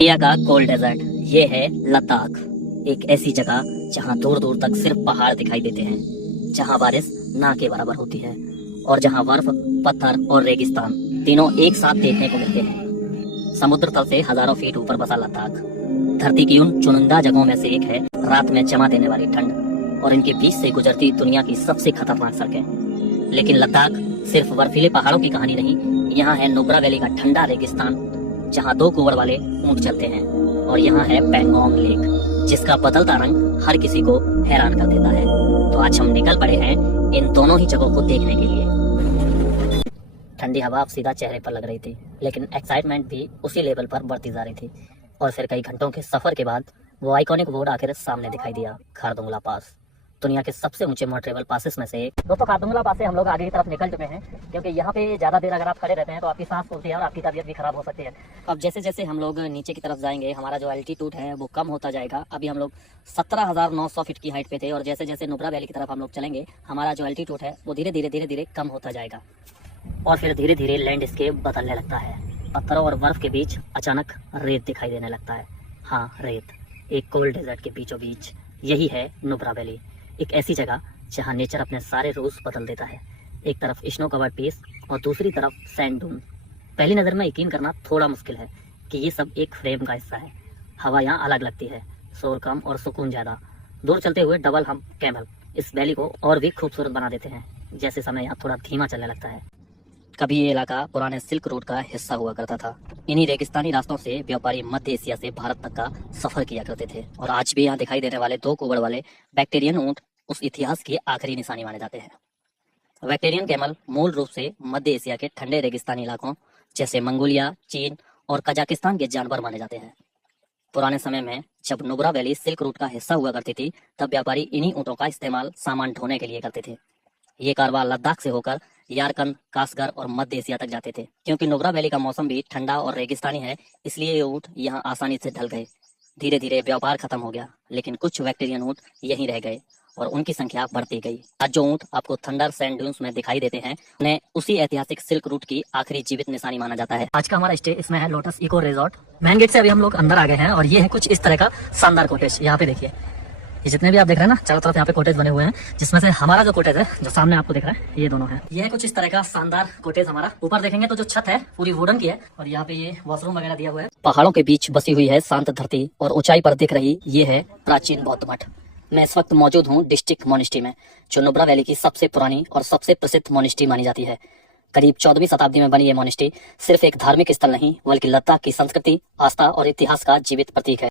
India का cold desert ये है लद्दाख। एक ऐसी जगह जहां दूर दूर तक सिर्फ पहाड़ दिखाई देते हैं, जहां बारिश ना के बराबर होती है और जहां बर्फ, पत्थर और रेगिस्तान तीनों एक साथ देखने को मिलते हैं। समुद्र तल से हजारों फीट ऊपर बसा लद्दाख धरती की उन चुनिंदा जगहों में से एक है। रात में जमा देने वाली ठंड और इनके बीच से गुजरती दुनिया की सबसे खतरनाक सड़कें। लेकिन लद्दाख सिर्फ बर्फीले पहाड़ों की कहानी नहीं, यहाँ है नुब्रा वैली का ठंडा रेगिस्तान जहाँ 2 कुंवर वाले ऊंट चलते हैं, और यहाँ है पैंगोंग लेक जिसका बदलता रंग हर किसी को हैरान कर देता है। तो आज हम निकल पड़े हैं इन दोनों ही जगहों को देखने के लिए। ठंडी हवा अब सीधा चेहरे पर लग रही थी, लेकिन एक्साइटमेंट भी उसी लेवल पर बढ़ती जा रही थी। और फिर कई घंटों के सफर के बाद वो आइकॉनिक बोर्ड आखिर सामने दिखाई दिया, खारदुंगला पास, दुनिया के सबसे ऊंचे मोटरेबल पासेस में से एक। दोस्तों, खारदुंगला पास से हम लोग आगे की तरफ निकल चुके हैं, क्योंकि यहाँ पे ज़्यादा देर अगर आप खड़े रहते हैं तो आपकी सांस फूलती है और आपकी तबीयत भी खराब हो सकती है। अब जैसे जैसे हम लोग नीचे की तरफ जाएंगे, हमारा जो एल्टीट्यूड है वो कम होता जाएगा। अभी हम लोग 17,900 फीट की हाइट पे थे, और जैसे जैसे नुब्रा वैली की तरफ हम लोग चलेंगे, हमारा जो एल्टीट्यूड है वो धीरे धीरे कम होता जाएगा, और फिर धीरे धीरे लैंडस्केप बदलने लगता है। पत्थरों और बर्फ के बीच अचानक रेत दिखाई देने लगता है। हाँ, रेत, एक कोल्ड डेजर्ट के बीचों बीच। यही है नुब्रा वैली, एक ऐसी जगह जहां नेचर अपने सारे रूल्स बदल देता है। एक तरफ स्नो कवर्ड पीस और दूसरी तरफ सैंड डून। पहली नज़र में यकीन करना थोड़ा मुश्किल है कि ये सब एक फ्रेम का हिस्सा है। हवा यहाँ अलग लगती है, शोर कम और सुकून ज़्यादा। दूर चलते हुए डबल हम्प कैमल इस वैली को और भी खूबसूरत बना देते हैं, जैसे समय यहाँ थोड़ा धीमा चलने लगता है। कभी ये इलाका पुराने सिल्क रूट का हिस्सा हुआ करता था। इन्हीं रेगिस्तानी रास्तों से व्यापारी मध्य एशिया से भारत तक का सफर किया करते थे, और आज भी यहाँ दिखाई देने वाले 2 कुंवर वाले बैक्टीरियन ऊंट उस इतिहास की आखिरी निशानी माने जाते हैं। बैक्टीरियन कैमल मूल रूप से मध्य एशिया के ठंडे रेगिस्तानी इलाकों जैसे मंगोलिया, चीन और कजाकिस्तान के जानवर माने जाते हैं। पुराने समय में जब नुब्रा वैली सिल्क रूट का हिस्सा हुआ करती थी, तब व्यापारी इन्हीं ऊँटों का इस्तेमाल सामान ढोने के लिए करते थे। ये कारवां लद्दाख से होकर यारकंद, कासगढ़ और मध्य एशिया तक जाते थे। क्योंकि नुब्रा वैली का मौसम भी ठंडा और रेगिस्तानी है, इसलिए ये ऊँट यहाँ आसानी से ढल गए। धीरे धीरे व्यापार खत्म हो गया, लेकिन कुछ बैक्टीरियन ऊँट यहीं रह गए और उनकी संख्या बढ़ती गई। आज जो ऊँट आपको थंडर सैंड ड्यून्स में दिखाई देते हैं, उन्हें उसी ऐतिहासिक सिल्क रूट की आखिरी जीवित निशानी माना जाता है। आज का हमारा स्टे इसमें है Lotus Eco Resort. Main gate से अभी हम लोग अंदर आ गए हैं, और ये है कुछ इस तरह का शानदार कॉटेज। यहाँ पे देखिए, ये जितने भी आप देख रहे हैं ना, चारों तरफ यहाँ पे कॉटेज बने हुए हैं, जिसमें से हमारा जो कॉटेज है, जो सामने आपको दिख रहा है, ये दोनों है। ये है कुछ इस तरह का शानदार कॉटेज हमारा। ऊपर देखेंगे तो जो छत है पूरी वुडन की है, और यहाँ पे ये वॉशरूम वगैरह दिया हुआ है। पहाड़ों के बीच बसी हुई है शांत धरती, और ऊंचाई पर दिख रही ये है प्राचीन बौद्ध मठ। मैं इस वक्त मौजूद हूँ डिस्ट्रिक्ट मोनेस्ट्री में, जो नुब्रा वैली की सबसे पुरानी और सबसे प्रसिद्ध मोनेस्ट्री मानी जाती है। करीब 14वीं शताब्दी में बनी ये मोनेस्ट्री सिर्फ एक धार्मिक स्थल नहीं, बल्कि लद्दाख की संस्कृति, आस्था और इतिहास का जीवित प्रतीक है।